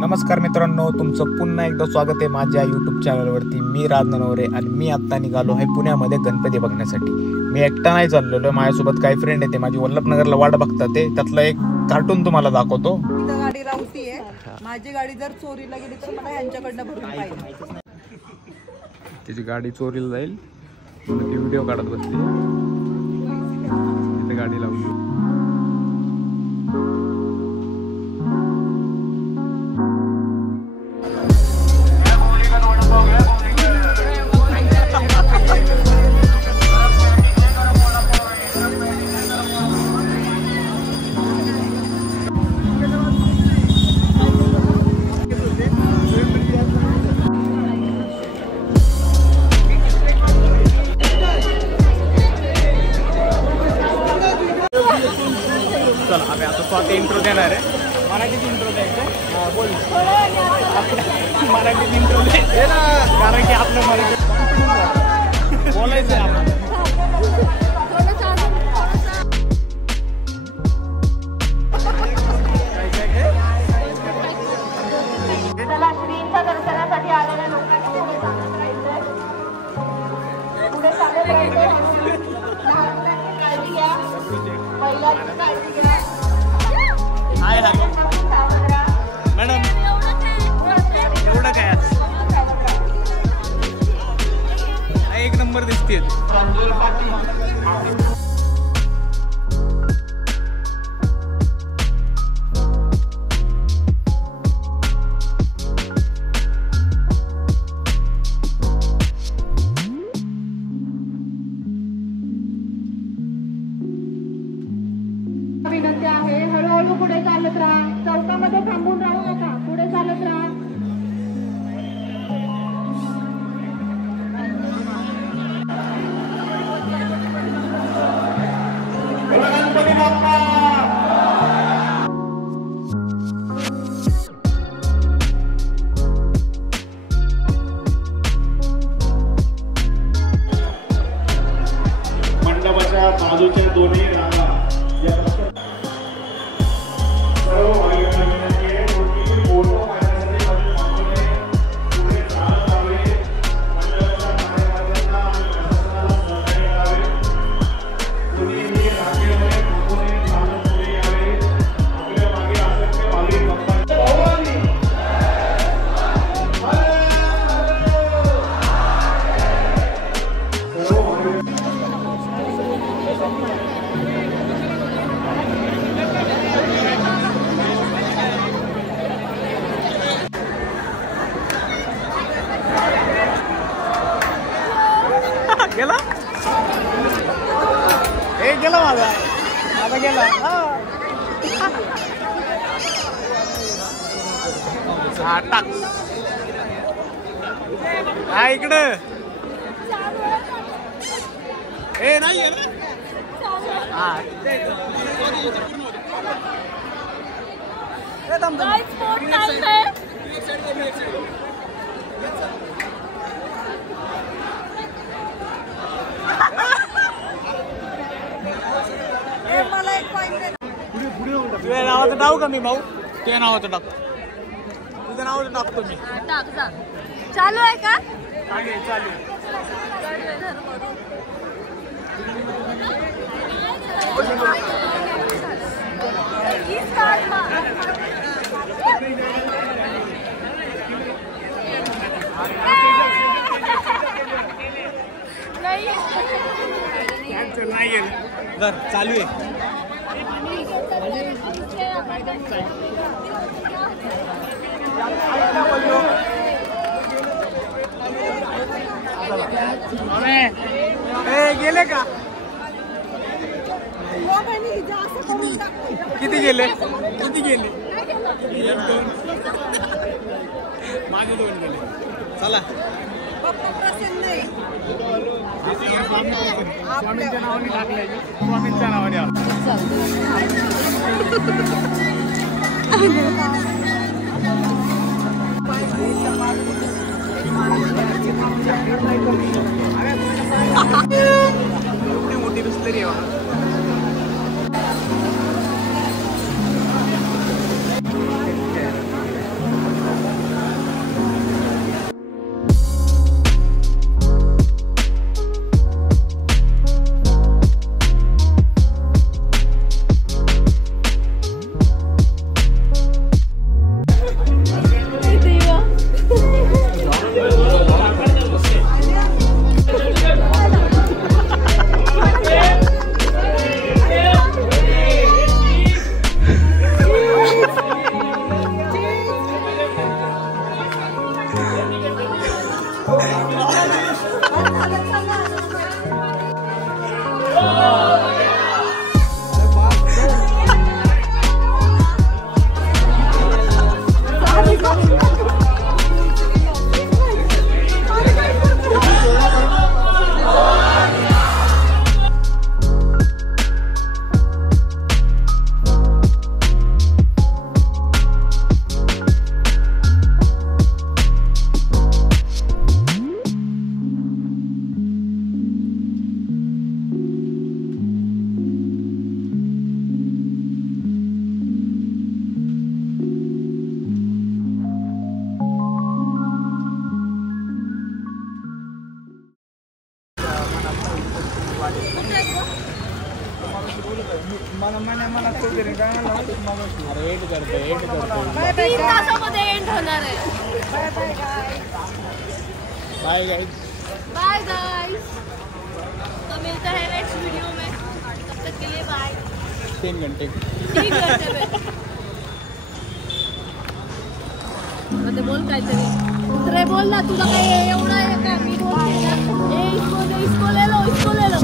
नमस्कार मित्रांनो, तुमचं पुन्हा एकदा स्वागत आहे माझ्या यूट्यूब चॅनलवरती. मी राज ननवरे आणि मी आत्ता निघालो आहे पुण्यामध्ये गणपती बघण्यासाठी. मी एकटा नाही चाललेलो, माझ्यासोबत काही फ्रेंड येते, माझी वल्लभनगरला वाट बघतात ते. त्यातलं एक कार्टून तुम्हाला दाखवतो. गाडी रावतीये, माझी गाडी जर चोरीला गेली तर मला यांच्याकडनं भरून पाहिजे. तिची गाडी चोरीला जाईल, ती व्हिडिओ काढत बसते. इथे गाडी लावली. चला आम्ही आता स्वतः इंट्रो देणार आहे. मराठीत इंट्रो द्यायचं. बोल मराठीत इंट्रो द्यायचं ना, कारण की आपलं मराठी बोलायचं आहे आपण. चला श्रींच्या दर्शनासाठी आलेल्या लोकांनी पुढे चालत राहायचं. काळजी घ्या, बैलाची काळजी घ्या. हाय हॅलो मॅडम, एवढं काय आज एक नंबर दिसते. विनंती आहे, हळूहळू पुढे चालत राहा. चौकामध्ये थांबून राहू नका, पुढे चालत राहा. मंडपाच्या बाजूच्या दोन्ही रांगा गेला गेला माझा आता गेला. टाक हा इकडं. ए नाही मला एक पॉइंट तुझ्या नावाचं टाकू का मी भाऊ? तुझ्या नावाचं टाक, तुझ्या नावाचं टाकतो मी. चालू आहे का? चालू नाही जर चालू आहे. गेले का? किती गेले? किती गेले? माझे 2 गेले. चला स्वामींच्या नावाने टाकले, स्वामींच्या नावाने मोठी बिस्लरी आहे. अरे एंड करतो 3 तासामध्ये एंड होणार आहे. Bye guys. बाय गाइस, तो मिलता है नेक्स्ट वीडियो में. तब तक के लिए बाय. 3 घंटे 3 घंटे में. मग ते बोल काहीतरी. दुसरे बोल ना, तुला काय एवढं आहे का? मी बोलते ना, इसको ले लो, इसको ले लो.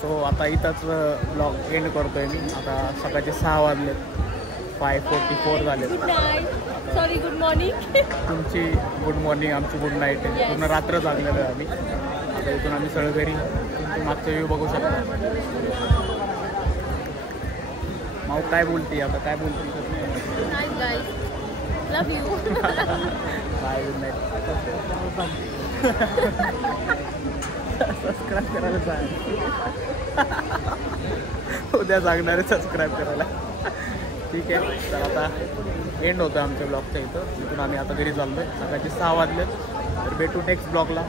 सो आता इथंच ब्लॉग एंड करतोय मी. आता सकाळचे 6 वाजलेत, 5:44 झालेत. Good night, sorry good morning. तुमची गुड मॉर्निंग, आमची गुड नाईट आहे. पूर्ण रात्र जागलेलो आहे आम्ही. आता इथून आम्ही सगळं घरी. तुमची मागचा व्ह्यू बघू शकता. माऊ काय बोलते आता, काय बोलते? Good night guys, love you. Bye, good night. Subscribe करायला सांग. उद्या सांगणार आहे सबस्क्राईब करायला. ठीक आहे, तर आता एंड होतं आमच्या ब्लॉगच्या इथं. इथून आम्ही आता घरी चाललो आहे. सकाळचे 6 वाजलेत. तर भेटू नेक्स्ट ब्लॉगला.